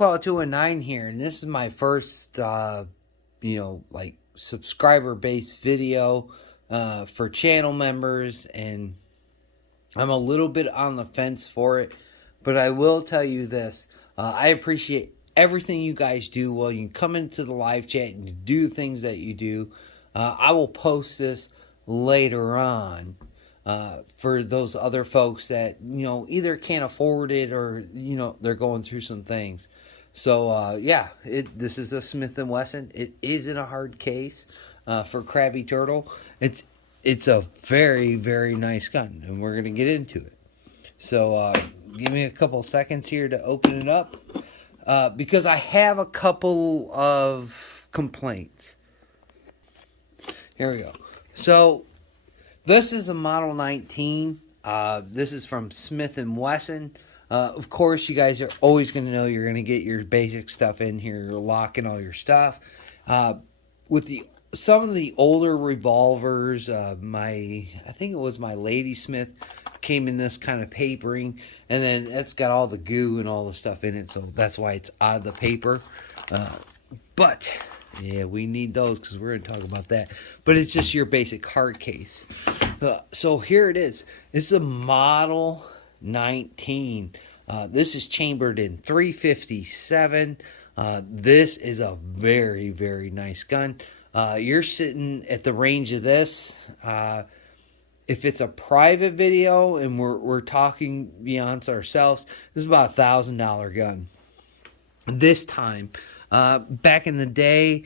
Qual219 here, and this is my first, like subscriber-based video for channel members, and I'm a little bit on the fence for it, but I will tell you this. I appreciate everything you guys do. Well, you can come into the live chat and do things that you do. I will post this later on for those other folks that, either can't afford it or, they're going through some things. So, this is a Smith&Wesson. It isn't a hard case for Krabby Turtle. It's a very, very nice gun, and we're going to get into it. So, give me a couple seconds here to open it up, because I have a couple of complaints. Here we go. So, this is a Model 19. This is from Smith&Wesson. Of course, you guys are always going to know you're going to get your basic stuff in here. You're locking all your stuff. With some of the older revolvers, I think it was my Ladysmith, came in this kind of papering, and then it's got all the goo and all the stuff in it, so that's why it's out of the paper. But yeah, we need those because we're going to talk about that. But it's just your basic hard case. So here it is. It's a Model 19. This is chambered in 357. This is a very, very nice gun. You're sitting at the range of this. If it's a private video and we're talking beyond ourselves, this is about a $1,000 gun. This time, back in the day,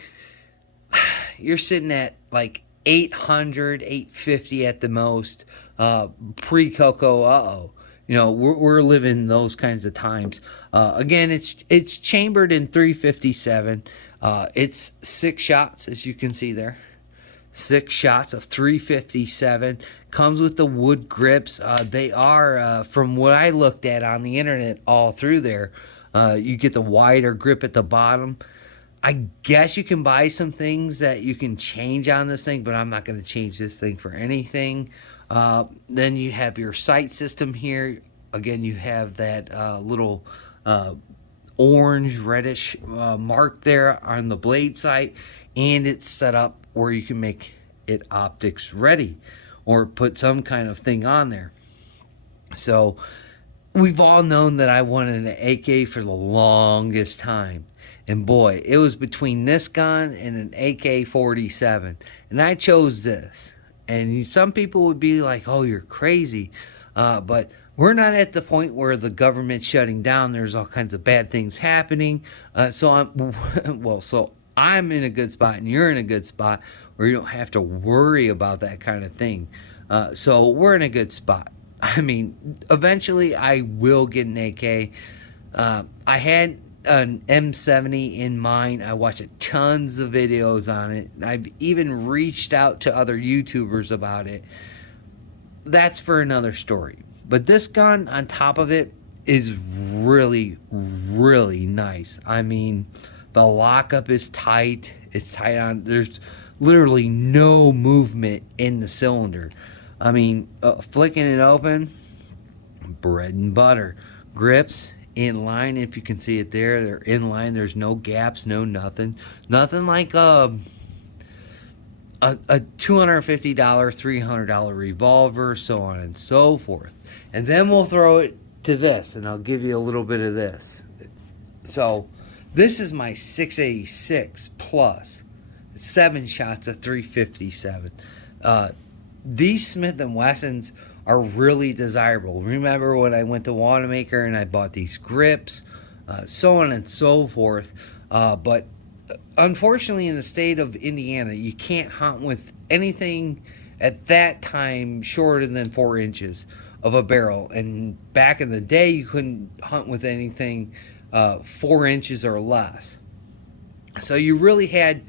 you're sitting at like 800, 850 at the most. Pre-Coco, we're living those kinds of times. Again, it's chambered in 357. It's 6 shots, as you can see there. 6 shots of 357. Comes with the wood grips. They are, from what I looked at on the internet all through there, you get the wider grip at the bottom. I guess you can buy some things that you can change on this thing, but I'm not going to change this thing for anything. Then you have your sight system here. Again, you have that little orange reddish mark there on the blade sight, and it's set up where you can make it optics ready or put some kind of thing on there. So we've all known that I wanted an AK for the longest time, and boy, it was between this gun and an AK-47, and I chose this. And some people would be like, oh, you're crazy, but we're not at the point where the government's shutting down. There's all kinds of bad things happening. So I'm in a good spot, and you're in a good spot where you don't have to worry about that kind of thing. So we're in a good spot. I mean, eventually I will get an AK. I had an M70 in mind. I watched tons of videos on it. I've even reached out to other YouTubers about it. That's for another story. But this gun on top of it is really, really nice. I mean, the lockup is tight. It's tight on. There's literally no movement in the cylinder. I mean, flicking it open, bread and butter. Grips in line, if you can see it there. They're in line. There's no gaps, no nothing. Nothing like a $250, $300 revolver, so on and so forth. And then we'll throw it to this, and I'll give you a little bit of this. So this is my 686 plus. 7 shots of 357. These Smith&Wessons are really desirable. Remember when I went to Wanamaker and I bought these grips, so on and so forth. But unfortunately, in the state of Indiana, you can't hunt with anything at that time shorter than 4 inches of a barrel. And back in the day, you couldn't hunt with anything 4 inches or less. So you really had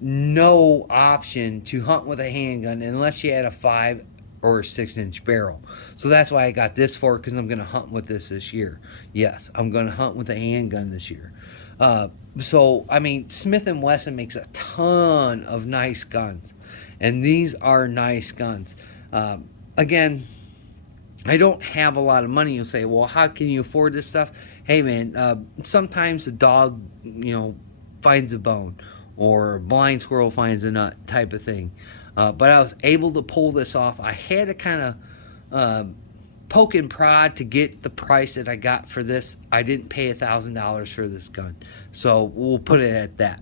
no option to hunt with a handgun unless you had a 5 or a 6-inch barrel. So that's why I got this for, because I'm going to hunt with this year. Yes, I'm going to hunt with a handgun this year. So, I mean, Smith&Wesson makes a ton of nice guns, and these are nice guns. Again, I don't have a lot of money. You'll say, well, how can you afford this stuff? Hey, man, sometimes a dog, finds a bone, or a blind squirrel finds a nut, type of thing. But I was able to pull this off. I had to kind of poke and prod to get the price that I got for this. I didn't pay $1,000 for this gun, so we'll put it at that.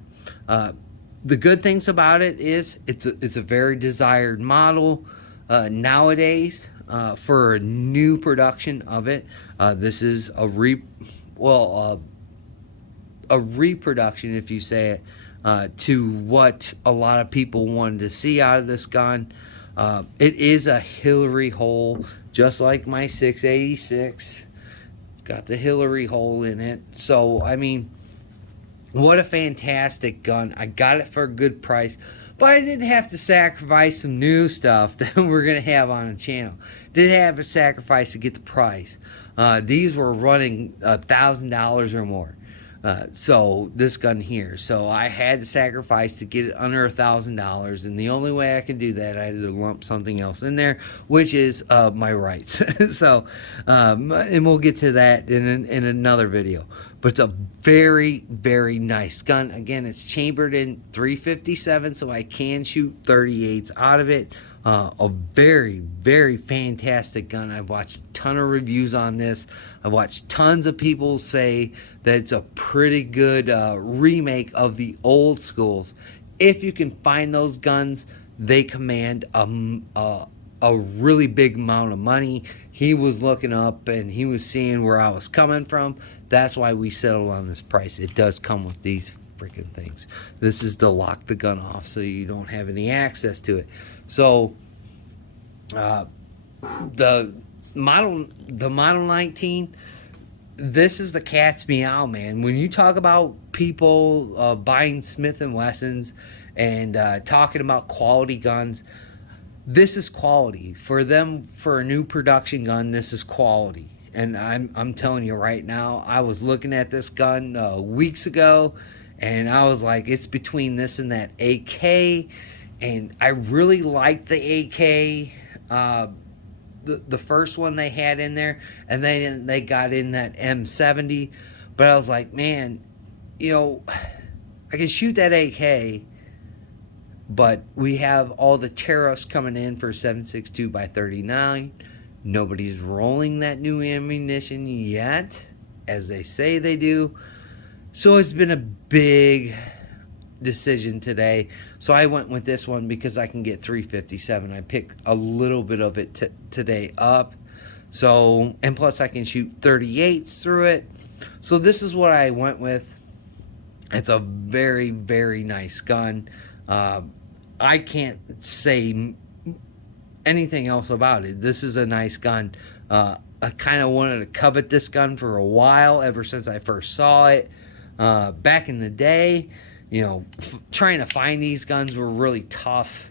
The good things about it is it's a very desired model nowadays. For a new production of it, this is a reproduction, if you say it, to what a lot of people wanted to see out of this gun. It is a Hillary hole, just like my 686. It's got the Hillary hole in it. So, I mean, what a fantastic gun. I got it for a good price, but I didn't have to sacrifice some new stuff that we're going to have on the channel. Didn't have to sacrifice to get the price. These were running $1,000 or more. So this gun here, so I had to sacrifice to get it under $1,000, and the only way I could do that, I had to lump something else in there, which is my rights. So, and we'll get to that in another video. But it's a very, very nice gun. Again, it's chambered in 357, so I can shoot 38s out of it. A very, very fantastic gun. I've watched a ton of reviews on this. I've watched tons of people say that it's a pretty good remake of the old schools. If you can find those guns, they command a really big amount of money. He was looking up and he was seeing where I was coming from. That's why we settled on this price. It does come with these freaking things. This is to lock the gun off so you don't have any access to it. So the model 19, this is the cat's meow, man. When you talk about people buying Smith&Wessons and talking about quality guns, this is quality for them. For a new production gun, this is quality. And I'm telling you right now, I was looking at this gun weeks ago, and I was like, it's between this and that AK, and I really liked the AK, the first one they had in there, and then they got in that M70, but I was like, man, I can shoot that AK, but we have all the tariffs coming in for 7.62 by 39. Nobody's rolling that new ammunition yet, as they say they do. So it's been a big decision today. So I went with this one because I can get 357. I pick a little bit of it today up. So, and plus I can shoot 38s through it. So this is what I went with. It's a very, very nice gun. I can't say anything else about it. This is a nice gun. I kind of wanted to covet this gun for a while, ever since I first saw it. Back in the day, trying to find these guns were really tough.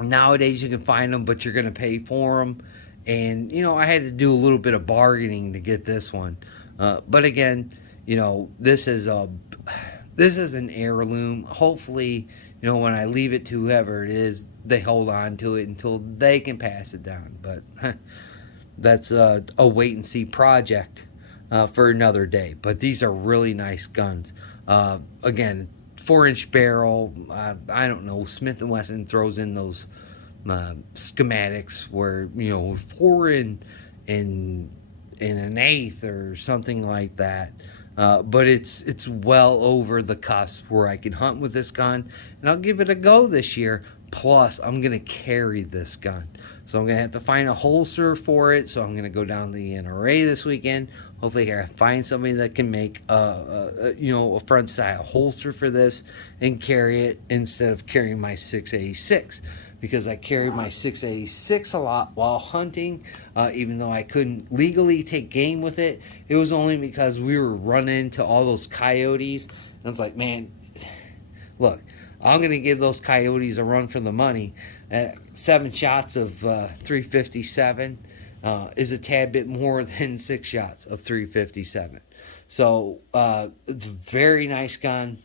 Nowadays you can find them, but you're going to pay for them. And, I had to do a little bit of bargaining to get this one. But again, this is an heirloom. Hopefully, when I leave it to whoever it is, they hold on to it until they can pass it down. But that's a wait and see project for another day. But these are really nice guns. Again, 4-inch barrel. I don't know. Smith&Wesson throws in those schematics where 4 in an 1/8 or something like that. But it's well over the cusp where I can hunt with this gun, and I'll give it a go this year. Plus, I'm going to carry this gun. So I'm going to have to find a holster for it. So I'm going to go down to the NRA this weekend. Hopefully I can find somebody that can make a front side holster for this and carry it instead of carrying my 686. Because I carried my 686 a lot while hunting, even though I couldn't legally take game with it. It was only because we were running into all those coyotes. And I was like, man, look, I'm going to give those coyotes a run for the money. 7 shots of 357 is a tad bit more than 6 shots of 357. So it's a very nice gun.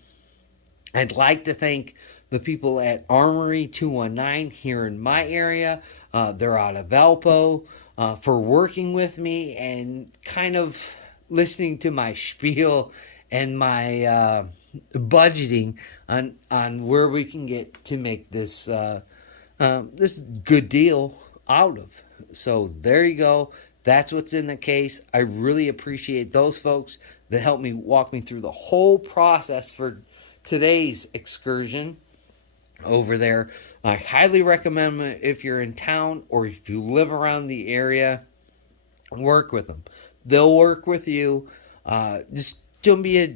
I'd like to thank the people at Armory 219 here in my area. They're out of Valpo, for working with me and kind of listening to my spiel and my budgeting on where we can get to make this this good deal out of. So there you go. That's what's in the case. I really appreciate those folks that helped me walk me through the whole process for today's excursion over there. I highly recommend it if you're in town or if you live around the area. Work with them. They'll work with you. Just don't be a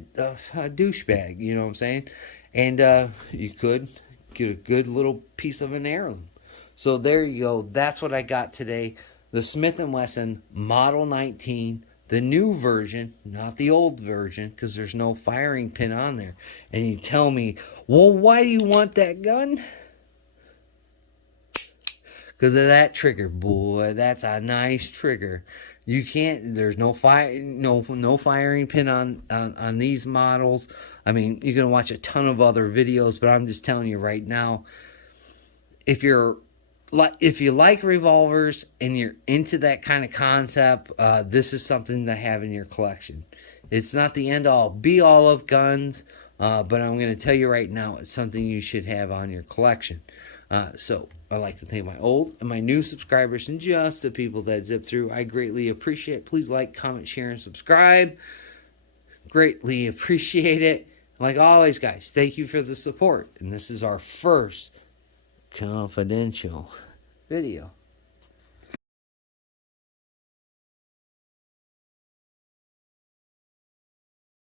douchebag, you know what I'm saying? And you could get a good little piece of an heirloom. So there you go. That's what I got today. The Smith&Wesson Model 19, the new version, not the old version, because there's no firing pin on there. And you tell me, well, why do you want that gun? Because of that trigger, boy. That's a nice trigger. You can't. There's no firing pin on these models. I mean, you can watch a ton of other videos, but I'm just telling you right now, if you like revolvers and you're into that kind of concept, this is something to have in your collection. It's not the end-all, be-all of guns, but I'm going to tell you right now, it's something you should have on your collection. So I'd like to thank my old and my new subscribers and just the people that zip through. I greatly appreciate it. Please like, comment, share, and subscribe. Greatly appreciate it. Like always, guys, thank you for the support. And this is our first confidential video.